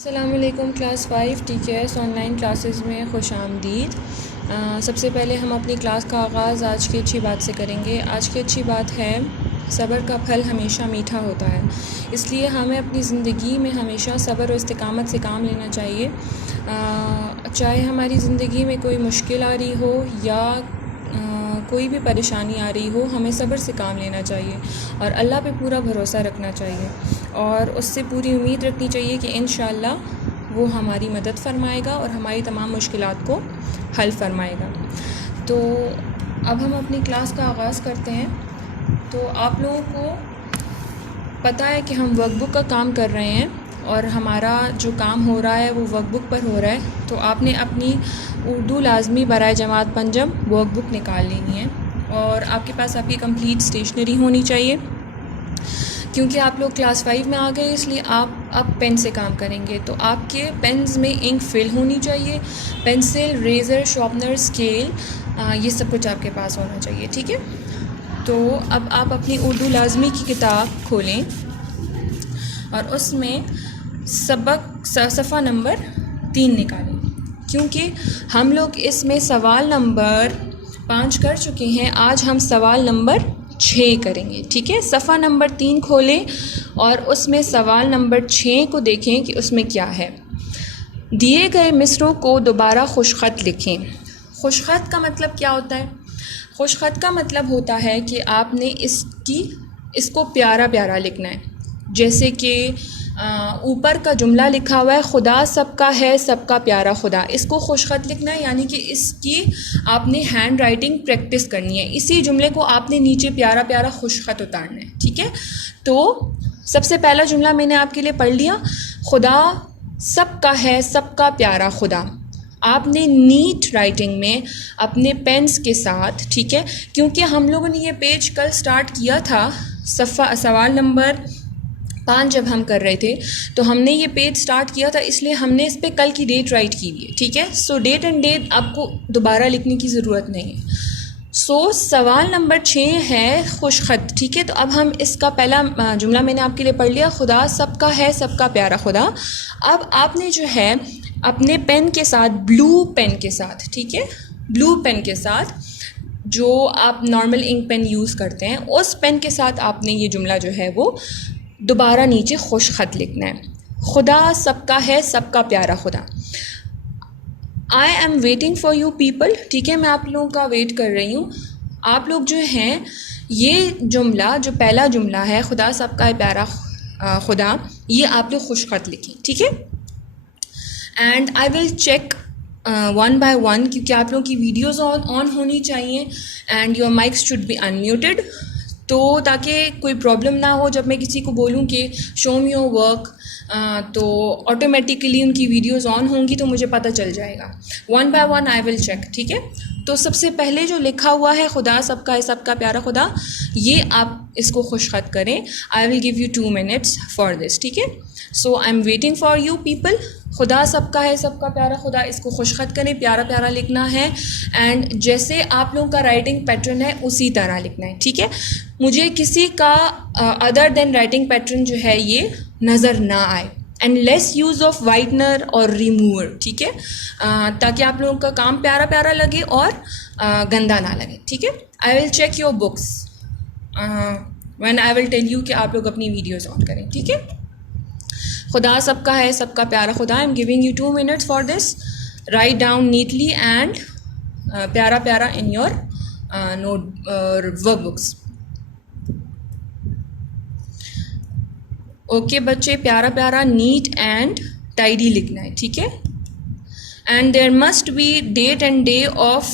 السلام علیکم class 5 T کے ایس آن لائن کلاسز میں خوش آمدید۔ سب سے پہلے ہم اپنی کلاس کا آغاز آج کی اچھی بات سے کریں گے۔ آج کی اچھی بات ہے صبر کا پھل ہمیشہ میٹھا ہوتا ہے، اس لیے ہمیں اپنی زندگی میں ہمیشہ صبر و استقامت سے کام لینا چاہیے۔ چاہے ہماری زندگی میں کوئی مشکل آ رہی ہو یا کوئی بھی پریشانی آ رہی ہو، ہمیں صبر سے کام لینا چاہیے اور اللہ پہ پورا بھروسہ رکھنا چاہیے اور اس سے پوری امید رکھنی چاہیے کہ انشاءاللہ وہ ہماری مدد فرمائے گا اور ہماری تمام مشکلات کو حل فرمائے گا۔ تو اب ہم اپنی کلاس کا آغاز کرتے ہیں۔ تو آپ لوگوں کو پتہ ہے کہ ہم ورک بک کا کام کر رہے ہیں اور ہمارا جو کام ہو رہا ہے وہ ورک بک پر ہو رہا ہے۔ تو آپ نے اپنی اردو لازمی برائے جماعت پنجم ورک بک نکال لینی ہے اور آپ کے پاس آپ کی کمپلیٹ اسٹیشنری ہونی چاہیے۔ کیونکہ آپ لوگ کلاس 5 میں آ گئے اس لیے آپ اب پین سے کام کریں گے، تو آپ کے پینز میں انک فل ہونی چاہیے، پینسل، ریزر، شارپنر، اسکیل، یہ سب کچھ آپ کے پاس ہونا چاہیے، ٹھیک ہے؟ تو اب آپ اپنی اردو لازمی کی کتاب کھولیں اور اس میں سبق صفحہ نمبر 3 نکالیں، کیونکہ ہم لوگ اس میں سوال نمبر 5 کر چکے ہیں، آج ہم سوال نمبر 6 کریں گے، ٹھیک ہے؟ صفحہ نمبر 3 کھولیں اور اس میں سوال نمبر 6 کو دیکھیں کہ اس میں کیا ہے۔ دیے گئے مصروں کو دوبارہ خوش خط لکھیں۔ خوش خط کا مطلب کیا ہوتا ہے؟ خوش خط کا مطلب ہوتا ہے کہ آپ نے اس کو پیارا پیارا لکھنا ہے، جیسے کہ اوپر کا جملہ لکھا ہوا ہے خدا سب کا ہے سب کا پیارا خدا، اس کو خوش خط لکھنا ہے، یعنی کہ اس کی آپ نے ہینڈ رائٹنگ پریکٹس کرنی ہے، اسی جملے کو آپ نے نیچے پیارا پیارا خوش خط اتارنا ہے، ٹھیک ہے؟ تو سب سے پہلا جملہ میں نے آپ کے لیے پڑھ لیا، خدا سب کا ہے سب کا پیارا خدا۔ آپ نے نیٹ رائٹنگ میں اپنے پینس کے ساتھ، ٹھیک ہے، کیونکہ ہم لوگوں نے یہ پیج کل سٹارٹ کیا تھا، سوال نمبر 5 جب ہم کر رہے تھے تو ہم نے یہ پیج سٹارٹ کیا تھا، اس لیے ہم نے اس پہ کل کی ڈیٹ رائٹ کی ہوئی ہے، ٹھیک ہے؟ سو ڈیٹ اینڈ ڈیٹ آپ کو دوبارہ لکھنے کی ضرورت نہیں ہے۔ سوال نمبر 6 ہے خوش خط، ٹھیک ہے؟ تو اب ہم اس کا پہلا جملہ میں نے آپ کے لیے پڑھ لیا، خدا سب کا ہے سب کا پیارا خدا۔ اب آپ نے جو ہے اپنے پین کے ساتھ، بلو پین کے ساتھ، ٹھیک ہے، بلو پین کے ساتھ جو آپ نارمل انک پین یوز کرتے ہیں، اس پین کے ساتھ آپ نے یہ جملہ جو ہے وہ دوبارہ نیچے خوش خط لکھنا ہے، خدا سب کا ہے سب کا پیارا خدا۔ I am waiting for you people, ٹھیک ہے، میں آپ لوگوں کا ویٹ کر رہی ہوں۔ آپ لوگ جو ہیں یہ جملہ جو پہلا جملہ ہے خدا سب کا ہے پیارا خدا، یہ آپ لوگ خوش خط لکھیں، ٹھیک ہے؟ And I will check 1 by 1، کیونکہ آپ لوگوں کی ویڈیوز آن ہونی چاہیے and your mics should be unmuted, تو تاکہ کوئی پرابلم نہ ہو جب میں کسی کو بولوں کہ شو می یور ورک، تو آٹومیٹیکلی ان کی ویڈیوز آن ہوں گی تو مجھے پتہ چل جائے گا۔ 1 by 1 آئی ول چیک، ٹھیک ہے؟ تو سب سے پہلے جو لکھا ہوا ہے خدا سب کا ہے سب کا پیارا خدا، یہ آپ اس کو خوش خط کریں۔ I will give you 2 minutes for this, ٹھیک ہے؟ So I am waiting for you people, خدا سب کا ہے سب کا پیارا خدا، اس کو خوش خط کریں، پیارا پیارا لکھنا ہے اینڈ جیسے آپ لوگوں کا رائٹنگ پیٹرن ہے اسی طرح لکھنا ہے، ٹھیک ہے؟ مجھے کسی کا ادر دین رائٹنگ پیٹرن جو ہے یہ نظر نہ آئے، and less use of whitener اور ریموور، ٹھیک ہے، تاکہ آپ لوگوں کا کام پیارا پیارا لگے اور گندا نہ لگے، ٹھیک ہے؟ I will check your books when I will tell you کہ آپ لوگ اپنی ویڈیوز آن کریں، ٹھیک ہے؟ خدا سب کا ہے سب کا پیارا خدا، I am giving you 2 minutes for this, right down neatly and پیارا پیارا in your note work books. Okay بچے، پیارا پیارا نیٹ اینڈ ٹائڈی لکھنا ہے، ٹھیک ہے؟ And there must be date and day of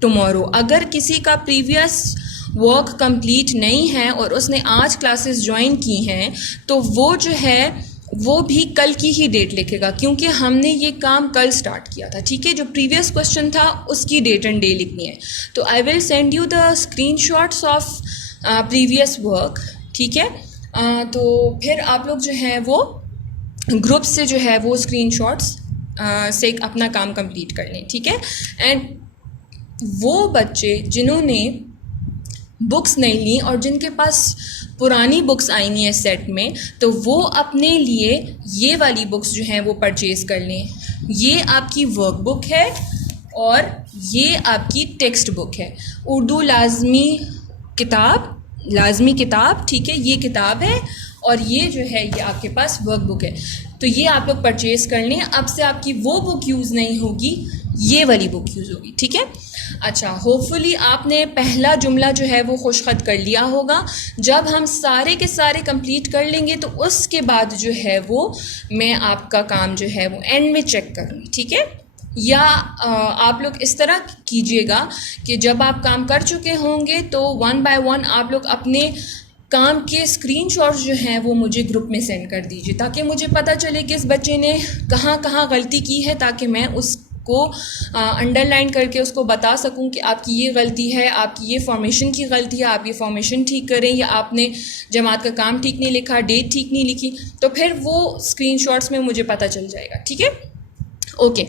tomorrow, اگر کسی کا پریویس ورک کمپلیٹ نہیں ہے اور اس نے آج کلاسز جوائن کی ہیں تو وہ جو ہے وہ بھی کل کی ہی ڈیٹ لکھے گا، کیونکہ ہم نے یہ کام کل سٹارٹ کیا تھا، ٹھیک ہے؟ جو پریویس کوشچن تھا اس کی ڈیٹ اینڈ ڈے لکھنی ہے۔ تو I will send you the screenshots of previous work, ٹھیک ہے؟ تو پھر آپ لوگ جو ہیں وہ گروپ سے جو ہے وہ اسکرین شاٹس سے اپنا کام کمپلیٹ کر لیں، ٹھیک ہے؟ اینڈ وہ بچے جنہوں نے بکس نہیں لیں اور جن کے پاس پرانی بکس آئی ہیں سیٹ میں تو وہ اپنے لیے یہ والی بکس جو ہیں وہ پرچیز کر لیں. یہ آپ کی ورک بک ہے اور یہ آپ کی ٹیکسٹ بک ہے. اردو لازمی کتاب ٹھیک ہے, یہ کتاب ہے اور یہ جو ہے یہ آپ کے پاس ورک بک ہے. تو یہ آپ لوگ پرچیز کر لیں. اب سے آپ کی وہ بک یوز نہیں ہوگی, یہ والی بک یوز ہوگی. ٹھیک ہے. اچھا, ہوپ فلی آپ نے پہلا جملہ جو ہے وہ خوش خط کر لیا ہوگا. جب ہم سارے کے سارے کمپلیٹ کر لیں گے تو اس کے بعد جو ہے وہ میں آپ کا کام جو ہے وہ اینڈ میں چیک کروں گی. ٹھیک ہے. یا آپ لوگ اس طرح کیجئے گا کہ جب آپ کام کر چکے ہوں گے تو 1 by 1 آپ لوگ اپنے کام کے اسکرین شاٹس جو ہیں وہ مجھے گروپ میں سینڈ کر دیجیے تاکہ مجھے پتہ چلے کہ اس بچے نے کہاں کہاں غلطی کی ہے, تاکہ میں اس کو انڈر لائن کر کے اس کو بتا سکوں کہ آپ کی یہ غلطی ہے, آپ کی یہ فارمیشن کی غلطی ہے, آپ یہ فارمیشن ٹھیک کریں, یا آپ نے جماعت کا کام ٹھیک نہیں لکھا, ڈیٹ ٹھیک نہیں لکھی, تو پھر وہ اسکرین شاٹس میں مجھے پتہ چل جائے گا. ٹھیک ہے. اوکے.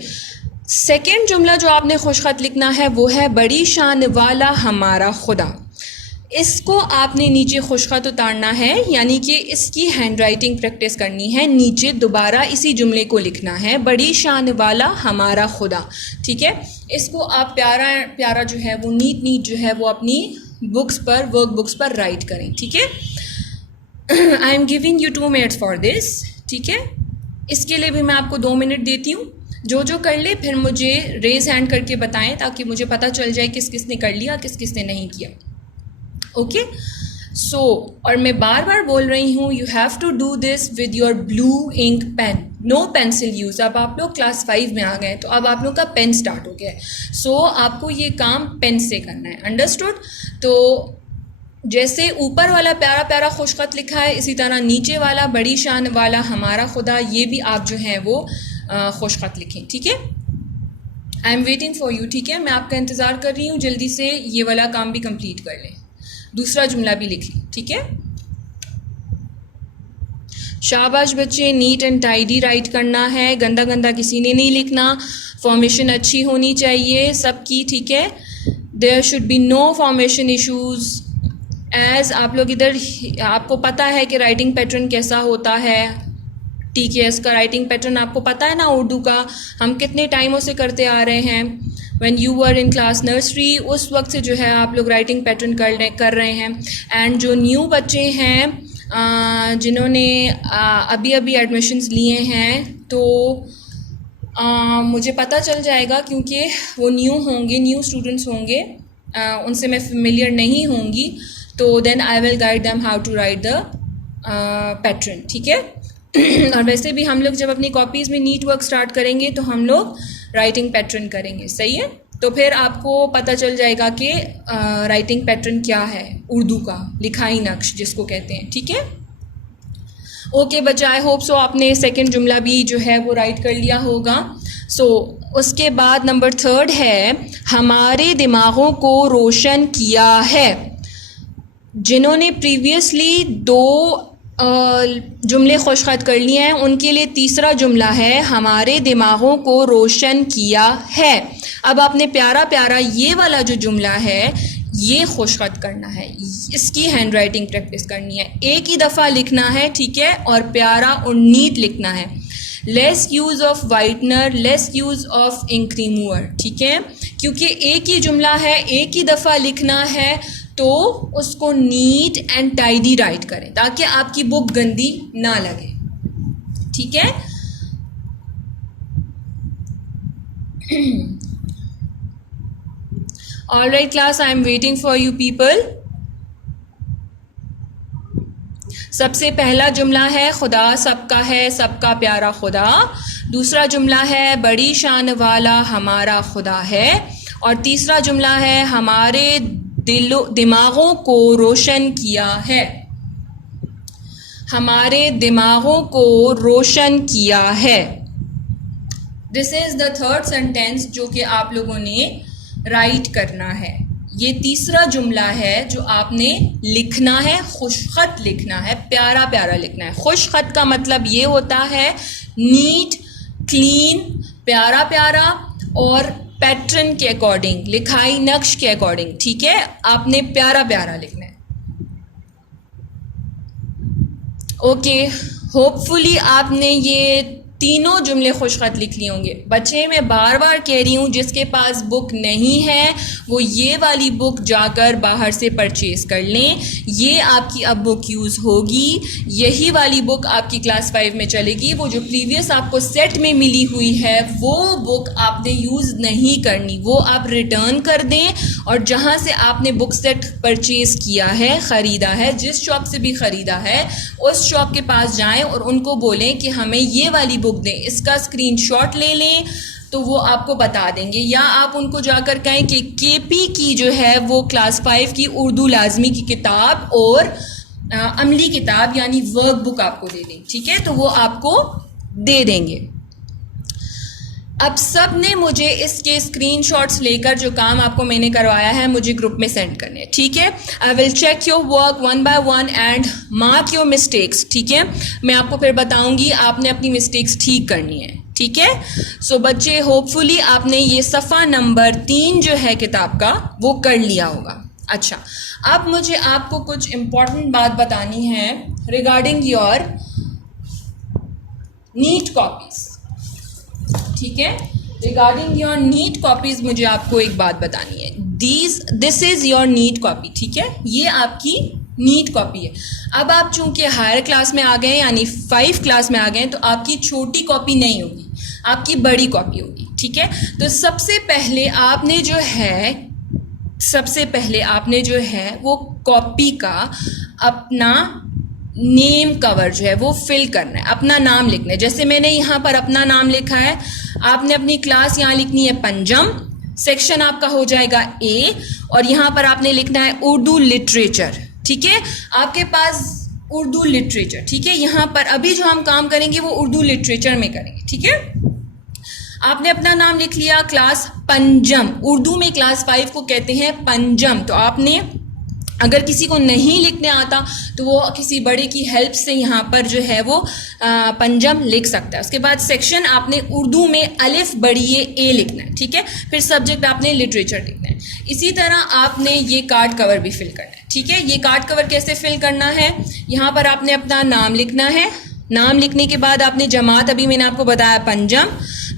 سیکنڈ جملہ جو آپ نے خوش خط لکھنا ہے وہ ہے بڑی شان والا ہمارا خدا. اس کو آپ نے نیچے خوش خط اتارنا ہے, یعنی کہ اس کی ہینڈ رائٹنگ پریکٹس کرنی ہے. نیچے دوبارہ اسی جملے کو لکھنا ہے, بڑی شان والا ہمارا خدا. ٹھیک ہے. اس کو آپ پیارا پیارا جو ہے وہ نیٹ جو ہے وہ اپنی بکس پر, ورک بکس پر رائٹ کریں. ٹھیک ہے. آئی am giving you 2 minutes for this. ٹھیک ہے. اس کے لیے بھی میں آپ کو 2 منٹ دیتی ہوں. جو کر لے پھر مجھے ریز ہینڈ کر کے بتائیں تاکہ مجھے پتہ چل جائے کس کس نے کر لیا, کس کس نے نہیں کیا. اوکے. سو اور میں بار بار بول رہی ہوں, you have to do this with your blue ink pen, no pencil use. اب آپ لوگ کلاس 5 میں آ گئے تو اب آپ لوگ کا پین اسٹارٹ ہو گیا ہے. سو آپ کو یہ کام پین سے کرنا ہے. انڈرسٹوڈ؟ تو جیسے اوپر والا پیارا پیارا خوش خط لکھا ہے, اسی طرح نیچے والا بڑی شان والا ہمارا خدا, یہ بھی آپ جو ہیں وہ خوش خط لکھیں. ٹھیک ہے. آئی ایم ویٹنگ فار یو. ٹھیک ہے. میں آپ کا انتظار کر رہی ہوں, جلدی سے یہ والا کام بھی کمپلیٹ کر لیں, دوسرا جملہ بھی لکھ لیں. ٹھیک ہے. شاباش بچے, نیٹ اینڈ ٹائڈی رائٹ کرنا ہے, گندا گندا کسی نے نہیں لکھنا. فارمیشن اچھی ہونی چاہیے سب کی. ٹھیک ہے. There should be no formation issues. As آپ لوگ ادھر, آپ کو پتہ ہے کہ رائٹنگ پیٹرن کیسا ہوتا ہے. ٹی کے ایس کا رائٹنگ پیٹرن آپ کو پتہ ہے نا, اردو کا ہم کتنے ٹائموں سے کرتے آ رہے ہیں. When you were in class nursery, اس وقت سے جو ہے آپ لوگ رائٹنگ پیٹرن کر رہے ہیں. اینڈ جو نیو بچے ہیں جنہوں نے ابھی ایڈمیشنز لیے ہیں, تو مجھے پتہ چل جائے گا کیونکہ وہ نیو اسٹوڈنٹس ہوں گے, ان سے میں فیملیئر نہیں ہوں گی, تو then I will guide them how to write the pattern. ٹھیک ہے. اور ویسے بھی ہم لوگ جب اپنی کاپیز میں نیٹ ورک سٹارٹ کریں گے تو ہم لوگ رائٹنگ پیٹرن کریں گے. صحیح ہے. تو پھر آپ کو پتہ چل جائے گا کہ رائٹنگ پیٹرن کیا ہے اردو کا, لکھائی نقش جس کو کہتے ہیں. ٹھیک ہے. اوکے بچہ, آئی ہوپ سو آپ نے سیکنڈ جملہ بھی جو ہے وہ رائٹ کر لیا ہوگا. سو اس کے بعد نمبر 3 ہے ہمارے دماغوں کو روشن کیا ہے. جنہوں نے پریویسلی 2 جملے خوش خط کر لیے ہیں ان کے لیے تیسرا جملہ ہے ہمارے دماغوں کو روشن کیا ہے. اب آپ نے پیارا پیارا یہ والا جو جملہ ہے یہ خوش خط کرنا ہے, اس کی ہینڈ رائٹنگ پریکٹس کرنی ہے. ایک ہی دفعہ لکھنا ہے. ٹھیک ہے. اور پیارا اور نیٹ لکھنا ہے. Less use of whitener, less use of ink remover. ٹھیک ہے. کیونکہ ایک ہی جملہ ہے, ایک ہی دفعہ لکھنا ہے, تو اس کو نیٹ اینڈ ٹائڈی رائٹ کریں تاکہ آپ کی بک گندی نہ لگے. ٹھیک ہے. All right class, I am waiting for you people. سب سے پہلا جملہ ہے خدا سب کا ہے, سب کا پیارا خدا. دوسرا جملہ ہے بڑی شان والا ہمارا خدا ہے. اور تیسرا جملہ ہے ہمارے دماغوں کو روشن کیا ہے. ہمارے دماغوں کو روشن کیا ہے. دس از دا 3rd سینٹینس جو کہ آپ لوگوں نے رائٹ کرنا ہے. یہ تیسرا جملہ ہے جو آپ نے لکھنا ہے, خوش خط لکھنا ہے, پیارا پیارا لکھنا ہے. خوش خط کا مطلب یہ ہوتا ہے نیٹ, کلین, پیارا پیارا, اور پیٹرن کے اکارڈنگ، لکھائی نقش کے اکارڈنگ. ٹھیک ہے، آپ نے پیارا پیارا لکھنا ہے. اوکے، ہوپ فلی آپ نے یہ تینوں جملے خوش خط لکھ لیے ہوں گے. بچے میں بار بار کہہ رہی ہوں جس کے پاس بک نہیں ہے وہ یہ والی بک جا کر باہر سے پرچیز کر لیں. یہ آپ کی اب بک یوز ہوگی، یہی والی بک آپ کی کلاس 5 میں چلے گی. وہ جو پریویس آپ کو سیٹ میں ملی ہوئی ہے وہ بک آپ نے یوز نہیں کرنی، وہ آپ ریٹرن کر دیں اور جہاں سے آپ نے بک سیٹ پرچیز کیا ہے، خریدا ہے، جس شاپ سے بھی خریدا ہے اس شاپ کے پاس جائیں اور ان کو بولیں کہ ہمیں یہ والی بک دیں، اس کا اسکرین شاٹ لے لیں تو وہ آپ کو بتا دیں گے. یا آپ ان کو جا کر کہیں کہ کے پی کی جو ہے وہ کلاس 5 کی اردو لازمی کی کتاب اور عملی کتاب یعنی ورک بک آپ کو دے دیں. ٹھیک ہے، تو وہ آپ کو دے دیں گے. اب سب نے مجھے اس کے اسکرین شاٹس لے کر جو کام آپ کو میں نے کروایا ہے مجھے گروپ میں سینڈ کرنے. ٹھیک ہے، I will check your work one by one and mark your mistakes. ٹھیک ہے، میں آپ کو پھر بتاؤں گی آپ نے اپنی مسٹیکس ٹھیک کرنی ہے. ٹھیک ہے، سو بچے ہوپ فلی آپ نے یہ صفحہ نمبر 3 جو ہے کتاب کا وہ کر لیا ہوگا. اچھا، اب مجھے آپ کو کچھ امپورٹنٹ بات بتانی ہے ریگارڈنگ یور نیٹ کاپیز. ٹھیک ہے، ریگارڈنگ یور نیٹ کاپیز مجھے آپ کو ایک بات بتانی ہے. دس از یور نیٹ کاپی. ٹھیک ہے، یہ آپ کی نیٹ کاپی ہے. اب آپ چونکہ ہائر کلاس میں آ گئے یعنی 5 کلاس میں آ گئے تو آپ کی چھوٹی کاپی نہیں ہوگی، آپ کی بڑی کاپی ہوگی. ٹھیک ہے، تو سب سے پہلے آپ نے جو ہے وہ کاپی کا اپنا نیم کور جو ہے وہ فل کرنا ہے، اپنا نام لکھنا ہے. جیسے میں نے یہاں پر اپنا نام لکھا ہے، آپ نے اپنی کلاس یہاں لکھنی ہے پنجم، سیکشن آپ کا ہو جائے گا اے اور یہاں پر آپ نے لکھنا ہے اردو لٹریچر. ٹھیک ہے، آپ کے پاس اردو لٹریچر. ٹھیک ہے، یہاں پر ابھی جو ہم کام کریں گے وہ اردو لٹریچر میں کریں گے. ٹھیک ہے، آپ نے اپنا نام لکھ لیا، کلاس پنجم، اردو میں کلاس 5 کو کہتے ہیں پنجم. تو آپ نے اگر کسی کو نہیں لکھنے آتا تو وہ کسی بڑے کی ہیلپ سے یہاں پر جو ہے وہ پنجم لکھ سکتا ہے. اس کے بعد سیکشن آپ نے اردو میں الف بڑی اے لکھنا ہے. ٹھیک ہے، پھر سبجیکٹ آپ نے لٹریچر لکھنا ہے. اسی طرح آپ نے یہ کارڈ کور بھی فل کرنا ہے. ٹھیک ہے، یہ کارڈ کور کیسے فل کرنا ہے، یہاں پر آپ نے اپنا نام لکھنا ہے. نام لکھنے کے بعد آپ نے جماعت ابھی میں نے آپ کو بتایا پنجم،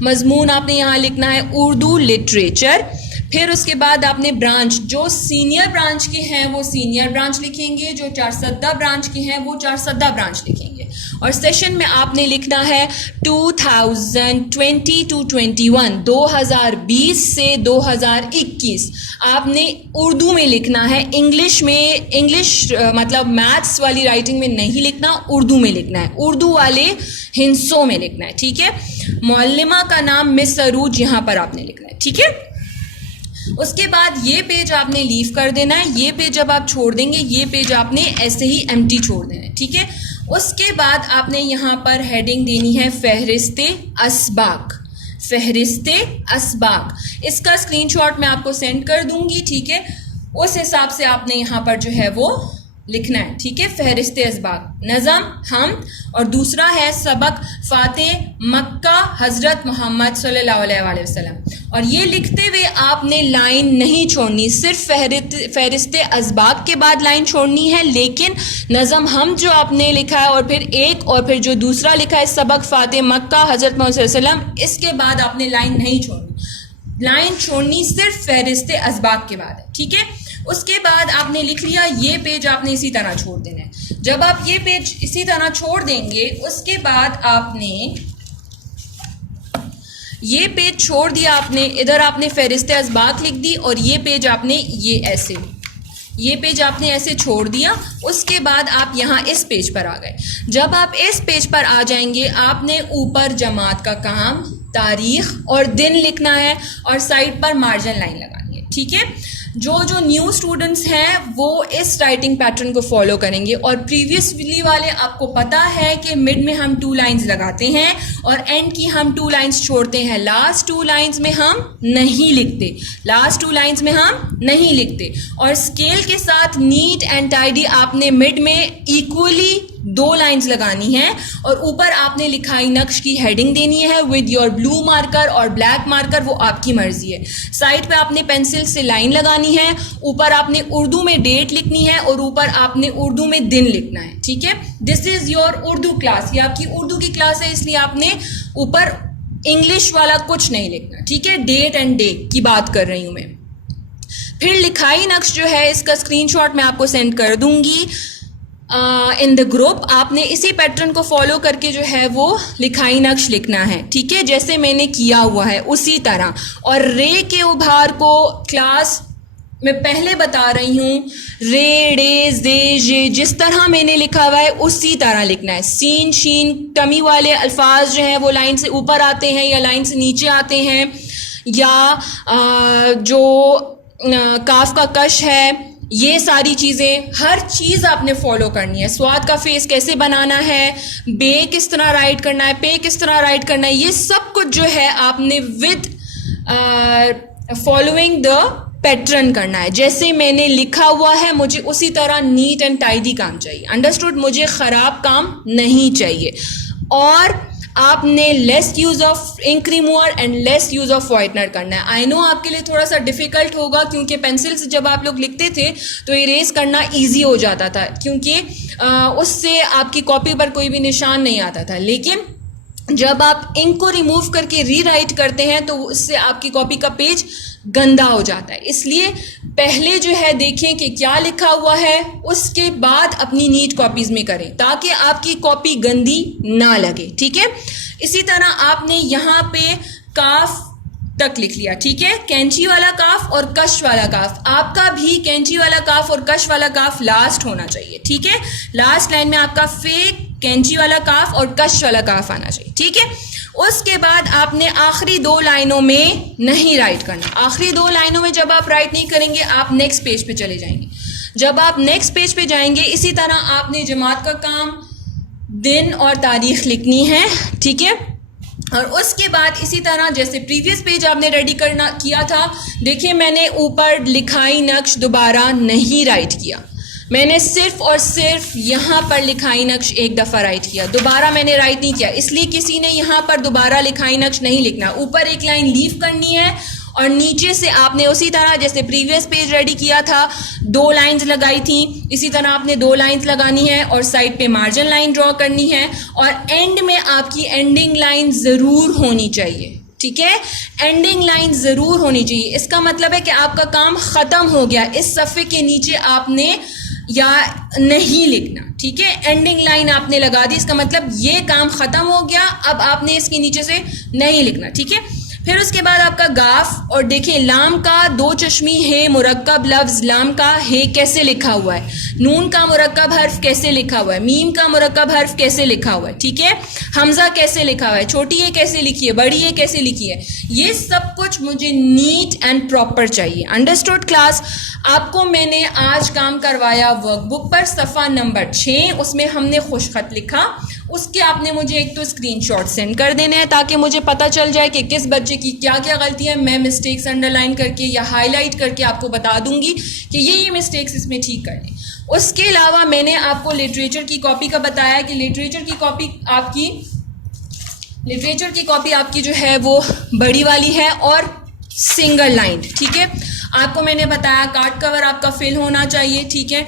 مضمون آپ نے یہاں لکھنا ہے اردو لٹریچر. پھر اس کے بعد آپ نے برانچ، جو سینئر برانچ کے ہیں وہ سینئر برانچ لکھیں گے، جو 4 برانچ کے ہیں وہ 4 برانچ لکھیں گے. اور سیشن میں آپ نے لکھنا ہے 2020 to 21، 2020 سے 2021. آپ نے اردو میں لکھنا ہے، انگلش مطلب میتھس والی رائٹنگ میں نہیں لکھنا، اردو میں لکھنا ہے، اردو والے ہندسوں میں لکھنا ہے. ٹھیک ہے، معلمہ کا نام مس سروج یہاں پر آپ نے لکھنا ہے. ٹھیک ہے، اس کے بعد یہ پیج آپ نے لیو کر دینا ہے. یہ پیج جب آپ چھوڑ دیں گے یہ پیج آپ نے ایسے ہی ایمٹی چھوڑ دینا ہے. ٹھیک ہے، اس کے بعد آپ نے یہاں پر ہیڈنگ دینی ہے فہرست اسباق. فہرست اسباق، اس کا اسکرین شاٹ میں آپ کو سینڈ کر دوں گی. ٹھیک ہے، اس حساب سے آپ نے یہاں پر جو ہے وہ لکھنا ہے. ٹھیک ہے، فہرست اسباق، نظم ہم، اور دوسرا ہے سبق فاتح مکہ حضرت محمد صلی اللہ علیہ وآلہ وسلم. اور یہ لکھتے ہوئے آپ نے لائن نہیں چھوڑنی، صرف فہرست اسباق کے بعد لائن چھوڑنی ہے. لیکن نظم ہم جو آپ نے لکھا ہے اور پھر ایک اور پھر جو دوسرا لکھا ہے سبق فاتح مکہ حضرت محمد صلی اللہ علیہ وسلم، اس کے بعد آپ نے لائن نہیں چھوڑنی. لائن چھوڑنی صرف فہرست اسباق کے بعد ہے. ٹھیک ہے، اس کے بعد آپ نے لکھ لیا، یہ پیج آپ نے اسی طرح چھوڑ دینا ہے. جب آپ یہ پیج اسی طرح چھوڑ دیں گے اس کے بعد آپ نے یہ پیج چھوڑ دیا، آپ نے ادھر آپ نے فہرست اسباق لکھ دی اور یہ پیج آپ نے یہ پیج آپ نے ایسے چھوڑ دیا. اس کے بعد آپ یہاں اس پیج پر آ گئے. جب آپ اس پیج پر آ جائیں گے آپ نے اوپر جماعت کا کام، تاریخ اور دن لکھنا ہے اور سائڈ پر مارجن لائن لگانی ہے. ٹھیک ہے، جو نیو اسٹوڈنٹس ہیں وہ اس رائٹنگ پیٹرن کو فالو کریں گے. اور پریویسلی والے آپ کو پتہ ہے کہ مڈ میں ہم 2 لائنز لگاتے ہیں اور اینڈ کی ہم 2 لائنس چھوڑتے ہیں. لاسٹ 2 لائنس میں ہم نہیں لکھتے, لاسٹ 2 لائنس میں ہم نہیں لکھتے. اور اسکیل کے ساتھ نیٹ اینڈ ٹائڈی آپ نے مڈ میں ایکولی 2 لائنس لگانی ہیں, اور اوپر آپ نے لکھائی نقش کی ہیڈنگ دینی ہے ود یور بلو مارکر اور بلیک مارکر, وہ آپ کی مرضی ہے. سائڈ پہ آپ نے پینسل سے لائن لگانی ہے, اوپر آپ نے اردو میں ڈیٹ لکھنی ہے, اور اوپر آپ نے اردو میں دن لکھنا ہے. ٹھیک ہے, دس از یور اردو کلاس, یہ آپ کی اردو کی کلاس ہے, اس لیے آپ نے اوپر انگلش والا کچھ نہیں لکھنا. ٹھیک ہے, ڈیٹ اینڈ ڈے کی بات کر رہی ہوں میں. پھر لکھائی نقش جو ہے اس کا اسکرین شاٹ میں آپ کو سینڈ کر دوں گی ان دا گروپ. آپ نے اسی پیٹرن کو فالو کر کے جو ہے وہ لکھائی نقش لکھنا ہے. ٹھیک ہے, جیسے میں نے کیا ہوا ہے اسی طرح. اور رے کے ابھار کو کلاس میں پہلے بتا رہی ہوں, رے ڈے زے جے جس طرح میں نے لکھا ہوا ہے اسی طرح لکھنا ہے. سین شین ٹمی والے الفاظ جو ہیں وہ لائن سے اوپر آتے ہیں یا لائن سے نیچے آتے ہیں, یا جو کاف کا کش ہے, یہ ساری چیزیں ہر چیز آپ نے فالو کرنی ہے. سواد کا فیس کیسے بنانا ہے, بے کس طرح رائٹ کرنا ہے, پے کس طرح رائٹ کرنا ہے, یہ سب کچھ جو ہے آپ نے ود فالوئنگ دا پیٹرن کرنا ہے. جیسے میں نے لکھا ہوا ہے مجھے اسی طرح نیٹ اینڈ ٹائڈی کام چاہیے. انڈرسٹوڈ, مجھے خراب کام نہیں چاہیے. اور آپ نے less use of ink remover and less use of whitener کرنا ہے. آئی نو آپ کے لیے تھوڑا سا ڈیفیکلٹ ہوگا, کیونکہ پینسل سے جب آپ لوگ لکھتے تھے تو اریز کرنا ایزی ہو جاتا تھا, کیونکہ اس سے آپ کی کاپی پر کوئی بھی نشان نہیں آتا تھا. لیکن جب آپ انک کو ریموو کر کے ری رائٹ کرتے ہیں تو اس سے آپ کی کاپی کا پیج گندا ہو جاتا ہے. اس لیے پہلے جو ہے دیکھیں کہ کیا لکھا ہوا ہے, اس کے بعد اپنی نیٹ کاپیز میں کریں تاکہ آپ کی کاپی گندی نہ لگے. ٹھیک ہے, اسی طرح آپ نے یہاں پہ کاف تک لکھ لیا. ٹھیک ہے, کینچی والا کاف اور کش والا کاف, آپ کا بھی کینچی والا کاف اور کش والا کاف لاسٹ ہونا چاہیے. ٹھیک ہے, لاسٹ لائن میں آپ کا فیک کینچی والا کاف اور کش والا کاف آنا چاہیے. ٹھیک ہے, اس کے بعد آپ نے آخری 2 لائنوں میں نہیں رائٹ کرنا. آخری 2 لائنوں میں جب آپ رائٹ نہیں کریں گے آپ نیکسٹ پیج پہ چلے جائیں گے. جب آپ نیکسٹ پیج پہ جائیں گے اسی طرح آپ نے جماعت کا کام, دن اور تاریخ لکھنی ہے. ٹھیک ہے, اور اس کے بعد اسی طرح جیسے پریویس پیج آپ نے ریڈی کیا تھا, دیکھیں میں نے اوپر لکھائی نقش دوبارہ نہیں رائٹ کیا, میں نے صرف اور صرف یہاں پر لکھائی نقش ایک دفعہ رائٹ کیا, دوبارہ میں نے رائٹ نہیں کیا. اس لیے کسی نے یہاں پر دوبارہ لکھائی نقش نہیں لکھنا. اوپر ایک لائن لیو کرنی ہے اور نیچے سے آپ نے اسی طرح جیسے پریویس پیج ریڈی کیا تھا 2 لائنز لگائی تھیں, اسی طرح آپ نے 2 لائنز لگانی ہے اور سائڈ پہ مارجن لائن ڈرا کرنی ہے, اور اینڈ میں آپ کی اینڈنگ لائن ضرور ہونی چاہیے. ٹھیک ہے, اینڈنگ لائن ضرور ہونی چاہیے. اس کا مطلب ہے کہ آپ کا کام ختم ہو گیا, اس صفحے کے نیچے آپ نے یا نہیں لکھنا. ٹھیک ہے, اینڈنگ لائن آپ نے لگا دی, اس کا مطلب یہ کام ختم ہو گیا, اب آپ نے اس کے نیچے سے نہیں لکھنا. ٹھیک ہے, پھر اس کے بعد آپ کا گاف, اور دیکھیں لام کا 2 چشمی ہے مرکب لفظ لام کا ہے کیسے لکھا ہوا ہے, نون کا مرکب حرف کیسے لکھا ہوا ہے, میم کا مرکب حرف کیسے لکھا ہوا ہے. ٹھیک ہے, حمزہ کیسے لکھا ہوا ہے, چھوٹی ہے کیسے لکھی ہے, بڑی ہے کیسے لکھی ہے, یہ سب کچھ مجھے نیٹ اینڈ پراپر چاہیے. انڈرسٹوڈ کلاس, آپ کو میں نے آج کام کروایا ورک بک پر صفحہ نمبر 6, اس میں ہم نے خوش خط لکھا. اس کے آپ نے مجھے ایک تو اسکرین شاٹ سینڈ کر دینے ہیں تاکہ مجھے پتہ چل جائے کہ کس بچے کی کیا کیا غلطی ہے. میں مسٹیکس انڈر لائن کر کے یا ہائی لائٹ کر کے آپ کو بتا دوں گی کہ یہ مسٹیکس اس میں ٹھیک کرنے. اس کے علاوہ میں نے آپ کو لٹریچر کی کاپی کا بتایا کہ لٹریچر کی کاپی آپ کی جو ہے وہ بڑی والی ہے اور سنگل لائن. ٹھیک ہے, آپ کو میں نے بتایا کارڈ کور آپ کا فل ہونا چاہیے. ٹھیک ہے,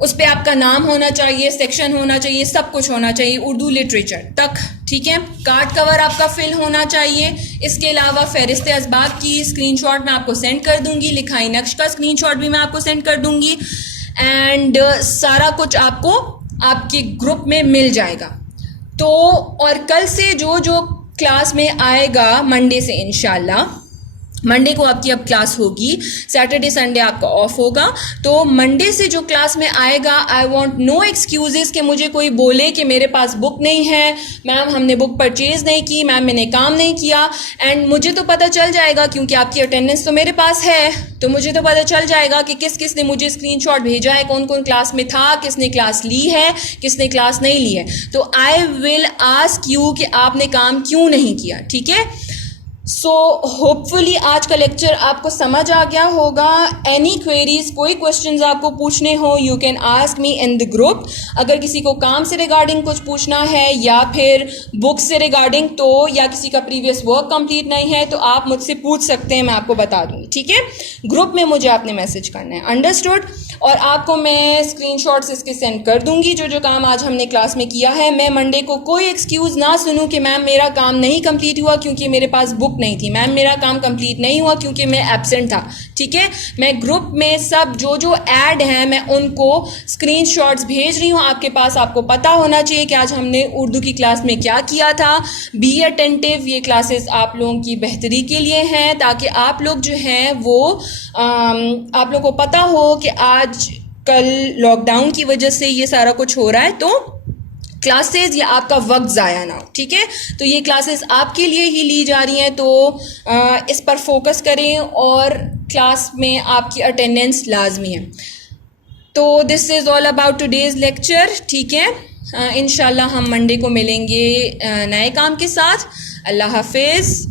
اس پہ آپ کا نام ہونا چاہیے, سیکشن ہونا چاہیے, سب کچھ ہونا چاہیے اردو لٹریچر تک. ٹھیک ہے, کارڈ کور آپ کا فل ہونا چاہیے. اس کے علاوہ فہرست اسباب کی اسکرین شاٹ میں آپ کو سینڈ کر دوں گی, لکھائی نقش کا اسکرین شاٹ بھی میں آپ کو سینڈ کر دوں گی, اینڈ سارا کچھ آپ کو آپ کے گروپ میں مل جائے گا. تو اور کل سے جو کلاس میں آئے گا منڈے سے انشاءاللہ منڈے کو آپ کی اب کلاس ہوگی, سیٹرڈے سنڈے آپ کا آف ہوگا. تو منڈے سے جو کلاس میں آئے گا, آئی وانٹ نو ایکسکیوزز کہ مجھے کوئی بولے کہ میرے پاس بک نہیں ہے, میم ہم نے بک پرچیز نہیں کی, میم میں نے کام نہیں کیا. اینڈ مجھے تو پتہ چل جائے گا کیونکہ آپ کی اٹینڈنس تو میرے پاس ہے, تو مجھے تو پتہ چل جائے گا کہ کس کس نے مجھے اسکرین شاٹ بھیجا ہے, کون کون کلاس میں تھا, کس نے کلاس لی ہے, کس نے کلاس نہیں لی ہے. تو آئی ول آسک یو کہ آپ نے کام کیوں نہیں کیا, ٹھیک ہے. سو ہوپ فلی آج کا لیکچر آپ کو سمجھ آ گیا ہوگا. اینی کوئریز, کوئی کوشچنز آپ کو پوچھنے ہوں, you can ask me in the group. اگر کسی کو کام سے ریگارڈنگ کچھ پوچھنا ہے یا پھر بک سے ریگارڈنگ, تو یا کسی کا پریویس ورک کمپلیٹ نہیں ہے تو آپ مجھ سے پوچھ سکتے ہیں, میں آپ کو بتا دوں گی, ٹھیک ہے. گروپ میں مجھے آپ نے میسج کرنا ہے, انڈرسٹوڈ. اور آپ کو میں اسکرین شاٹس اس کے سینڈ کر دوں گی جو جو کام آج ہم نے کلاس میں کیا ہے. میں منڈے کو کوئی ایکسکیوز نہ سنوں کہ میم میرا کام نہیں کمپلیٹ ہوا کیونکہ میرے پاس بک نہیں تھی, میم میرا کام کمپلیٹ نہیں ہوا کیونکہ میں ایبسنٹ تھا, ٹھیک ہے. میں گروپ میں سب جو جو ایڈ ہیں میں ان کو اسکرین شاٹس بھیج رہی ہوں آپ کے پاس. آپ کو پتہ ہونا چاہیے کہ آج ہم نے اردو کی کلاس میں کیا کیا تھا. بی اٹینٹیو, یہ کلاسز آپ لوگوں کی بہتری کے لیے ہیں تاکہ آپ لوگ جو ہیں وہ آپ لوگوں کو پتہ ہو کہ آج کل لاک ڈاؤن کی وجہ سے یہ سارا کچھ ہو رہا ہے, تو کلاسز یا آپ کا وقت ضائع نہ ہو, ٹھیک ہے. تو یہ کلاسز آپ کے لیے ہی لی جا رہی ہیں, تو اس پر فوکس کریں اور کلاس میں آپ کی اٹینڈنس لازمی ہے. تو دس از آل اباؤٹ ٹوڈیز لیکچر, ٹھیک ہے. انشاءاللہ ہم منڈے کو ملیں گے نئے کام کے ساتھ. اللہ حافظ.